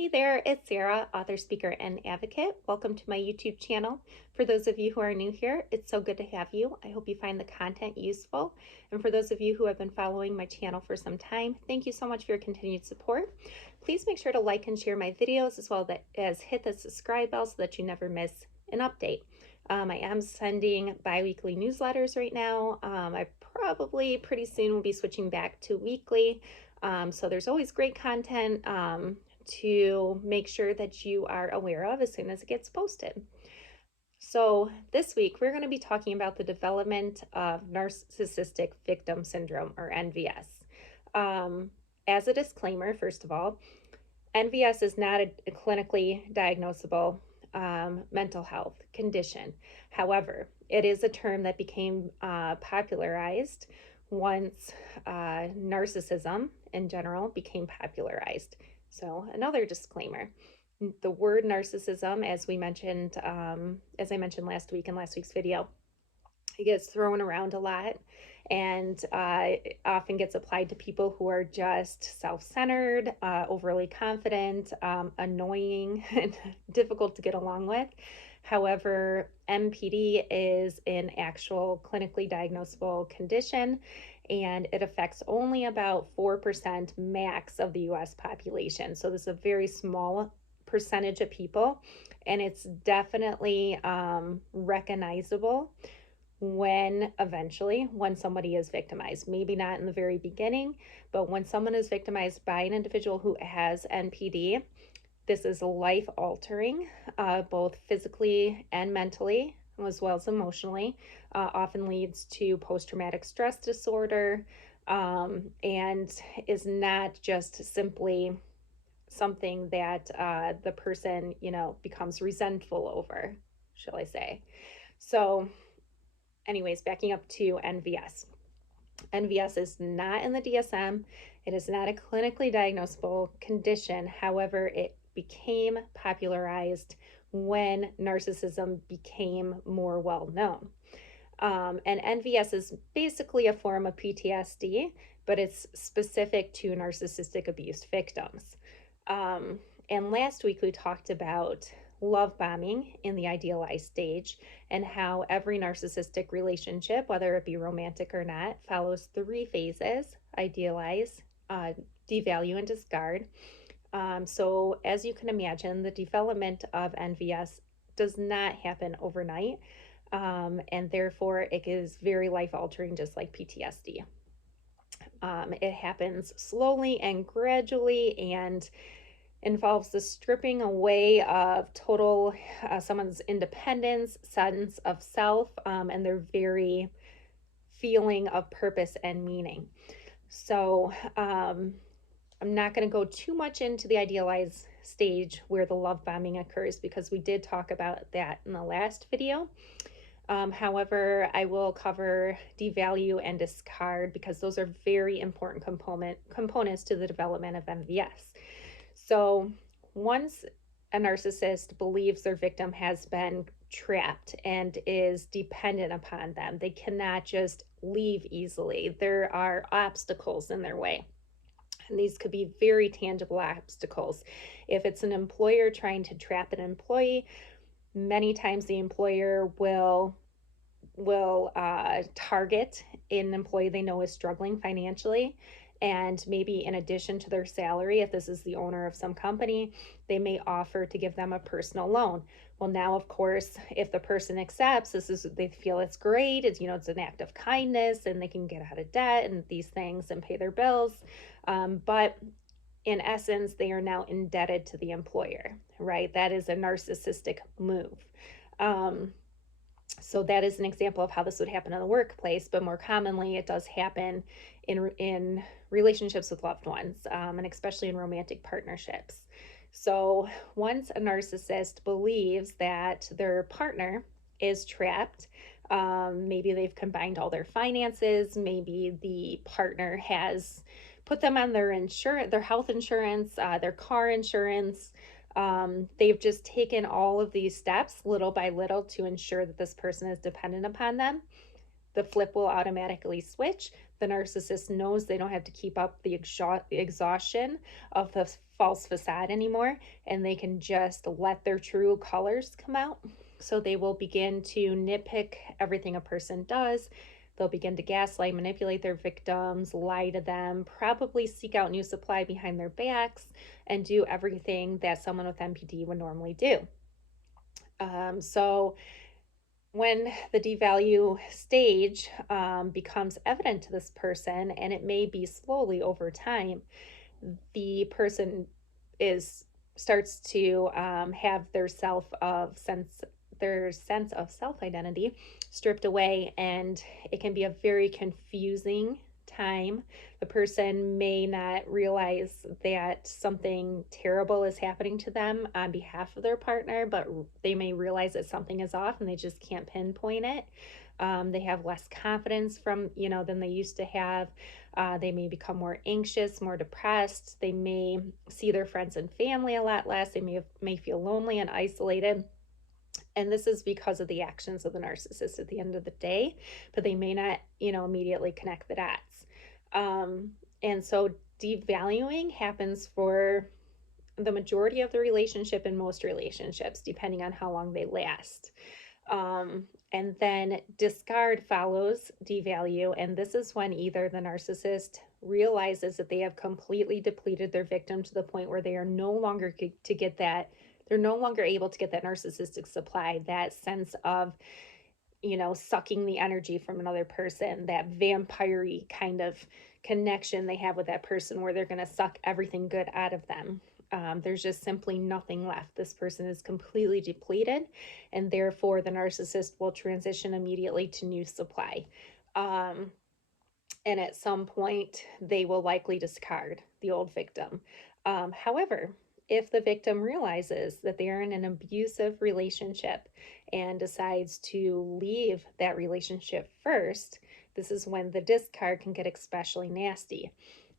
Hey there, it's Sarah, author, speaker, and advocate. Welcome to my YouTube channel. For those of you who are new here, it's so good to have you. I hope you find the content useful. And for those of you who have been following my channel for some time, thank you so much for your continued support. Please make sure to like and share my videos as well as hit the subscribe bell so that you never miss an update. I am sending bi-weekly newsletters right now. I probably pretty soon will be switching back to weekly. So there's always great content to make sure that you are aware of as soon as it gets posted. So this week we're going to be talking about the development of narcissistic victim syndrome, or NVS. As a disclaimer, first of all, NVS is not a clinically diagnosable mental health condition. However, it is a term that became popularized once narcissism in general became popularized. So another disclaimer, the word narcissism, as I mentioned last week in last week's video, it gets thrown around a lot, and it often gets applied to people who are just self-centered, overly confident, annoying, and difficult to get along with. However, MPD is an actual clinically diagnosable condition, and it affects only about 4% max of the US population. So this is a very small percentage of people, and it's definitely recognizable when somebody is victimized. Maybe not in the very beginning, but when someone is victimized by an individual who has NPD, this is life altering, both physically and mentally, as well as emotionally. Often leads to post-traumatic stress disorder, and is not just simply something that the person, becomes resentful over, shall I say. So anyways, backing up to NVS. NVS is not in the DSM. It is not a clinically diagnosable condition. However, it became popularized when narcissism became more well known. And NVS is basically a form of PTSD, but it's specific to narcissistic abuse victims. And last week we talked about love bombing in the idealized stage, and how every narcissistic relationship, whether it be romantic or not, follows 3 phases: idealize, devalue, and discard. So as you can imagine, the development of NVS does not happen overnight, and therefore it is very life altering, just like PTSD. It happens slowly and gradually, and involves the stripping away of total someone's independence, sense of self, and their very feeling of purpose and meaning. So I'm not going to go too much into the idealized stage where the love bombing occurs, because we did talk about that in the last video. However, I will cover devalue and discard, because those are very important components to the development of NVS. So once a narcissist believes their victim has been trapped and is dependent upon them, they cannot just leave easily. There are obstacles in their way. And these could be very tangible obstacles. If it's an employer trying to trap an employee, many times the employer will target an employee they know is struggling financially. And maybe in addition to their salary, if this is the owner of some company, they may offer to give them a personal loan. Well, now, of course, if the person accepts, they feel it's great. It's an act of kindness, and they can get out of debt and these things and pay their bills. But in essence, they are now indebted to the employer, right? That is a narcissistic move. So that is an example of how this would happen in the workplace, but more commonly it does happen in relationships with loved ones, and especially in romantic partnerships. So once a narcissist believes that their partner is trapped, maybe they've combined all their finances, maybe the partner has put them on their health insurance, their car insurance. They've just taken all of these steps little by little to ensure that this person is dependent upon them. The flip will automatically switch. The narcissist knows they don't have to keep up the exhaustion of the false facade anymore, and they can just let their true colors come out. So they will begin to nitpick everything a person does. They'll begin to gaslight, manipulate their victims, lie to them, probably seek out new supply behind their backs, and do everything that someone with NPD would normally do. So when the devalue stage becomes evident to this person, and it may be slowly over time, the person is starts to have their sense of self identity stripped away, and it can be a very confusing time. The person may not realize that something terrible is happening to them on behalf of their partner, but they may realize that something is off and they just can't pinpoint it. They have less confidence than they used to have. They may become more anxious, more depressed. They may see their friends and family a lot less. They may feel lonely and isolated. And this is because of the actions of the narcissist at the end of the day, but they may not, immediately connect the dots. And so devaluing happens for the majority of the relationship in most relationships, depending on how long they last. And then discard follows devalue. And this is when either the narcissist realizes that they have completely depleted their victim to the point where they are no longer they're no longer able to get that narcissistic supply, that sense of, sucking the energy from another person, that vampire-y kind of connection they have with that person where they're going to suck everything good out of them. There's just simply nothing left. This person is completely depleted, and therefore the narcissist will transition immediately to new supply. And at some point, they will likely discard the old victim. However, if the victim realizes that they are in an abusive relationship and decides to leave that relationship first, this is when the discard can get especially nasty.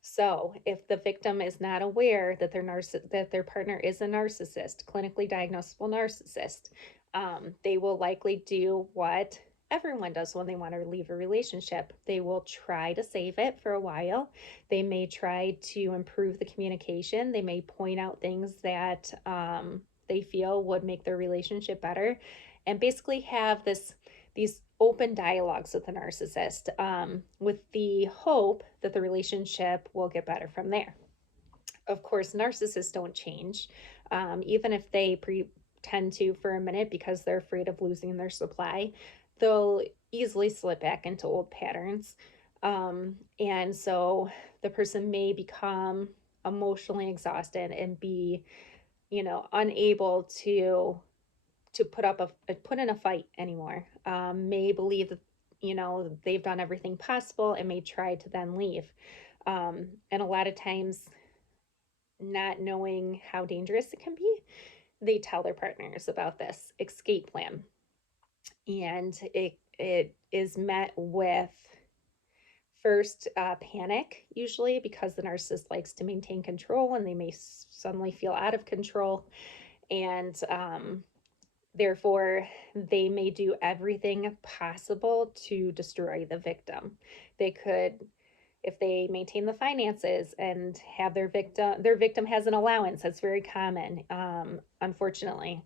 So, if the victim is not aware that their partner is a narcissist, clinically diagnosable narcissist, they will likely do what everyone does when they want to leave a relationship. They will try to save it for a while. They may try to improve the communication. They may point out things that they feel would make their relationship better, and basically have these open dialogues with the narcissist, with the hope that the relationship will get better from there. Of course, narcissists don't change, even if they pretend to for a minute because they're afraid of losing their supply. They'll easily slip back into old patterns. And so the person may become emotionally exhausted and be, unable to put in a fight anymore. May believe that, they've done everything possible and may try to then leave. And a lot of times, not knowing how dangerous it can be, they tell their partners about this escape plan. And it is met with first panic, usually, because the narcissist likes to maintain control and they may suddenly feel out of control. And therefore, they may do everything possible to destroy the victim. They could, if they maintain the finances and have their victim has an allowance, that's very common, unfortunately.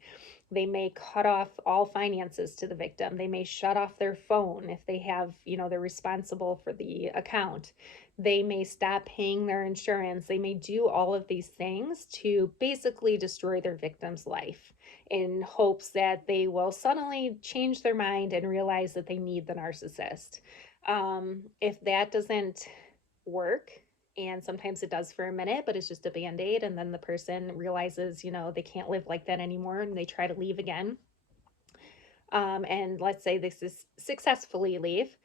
They may cut off all finances to the victim. They may shut off their phone if they have, they're responsible for the account. They may stop paying their insurance. They may do all of these things to basically destroy their victim's life in hopes that they will suddenly change their mind and realize that they need the narcissist. If that doesn't work, and sometimes it does for a minute, but it's just a band-aid, and then the person realizes, they can't live like that anymore, and they try to leave again. And let's say this is successfully leave,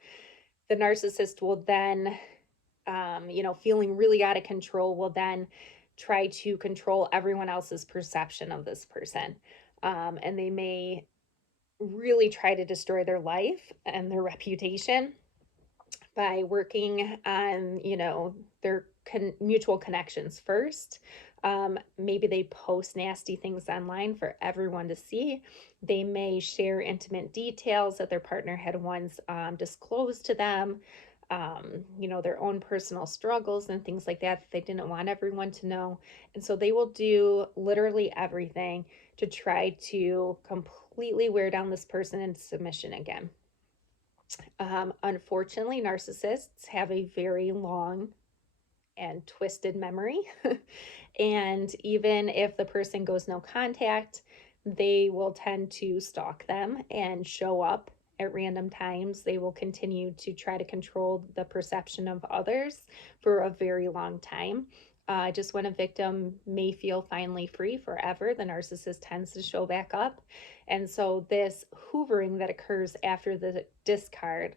the narcissist will then, feeling really out of control, will then try to control everyone else's perception of this person. And they may really try to destroy their life and their reputation by working on, their mutual connections first. Maybe they post nasty things online for everyone to see. They may share intimate details that their partner had once disclosed to them. their own personal struggles and things like that they didn't want everyone to know. And so they will do literally everything to try to completely wear down this person into submission again. Unfortunately, narcissists have a very long and twisted memory. And even if the person goes no contact, they will tend to stalk them and show up at random times. They will continue to try to control the perception of others for a very long time. Just when a victim may feel finally free forever, the narcissist tends to show back up. And so, this hoovering that occurs after the discard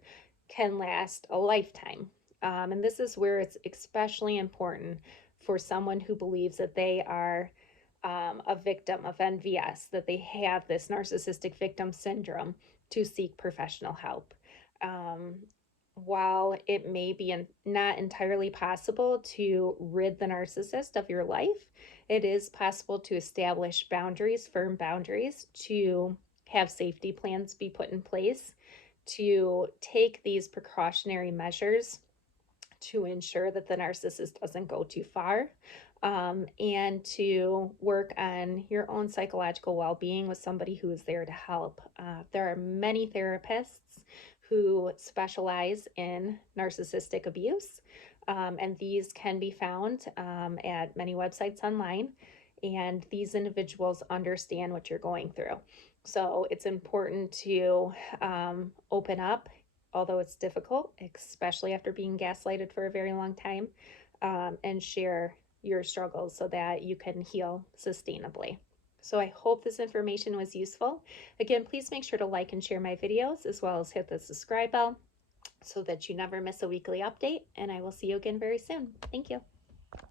can last a lifetime. And this is where it's especially important for someone who believes that they are a victim of NVS, that they have this narcissistic victim syndrome, to seek professional help. Um, while it may be not entirely possible to rid the narcissist of your life, it is possible to establish boundaries, firm boundaries, to have safety plans be put in place, to take these precautionary measures to ensure that the narcissist doesn't go too far, and to work on your own psychological well being with somebody who is there to help. There are many therapists who specialize in narcissistic abuse, and these can be found at many websites online. And these individuals understand what you're going through. So it's important to open up, although it's difficult, especially after being gaslighted for a very long time, and share your struggles so that you can heal sustainably. So I hope this information was useful. Again, please make sure to like and share my videos, as well as hit the subscribe bell so that you never miss a weekly update. And I will see you again very soon. Thank you.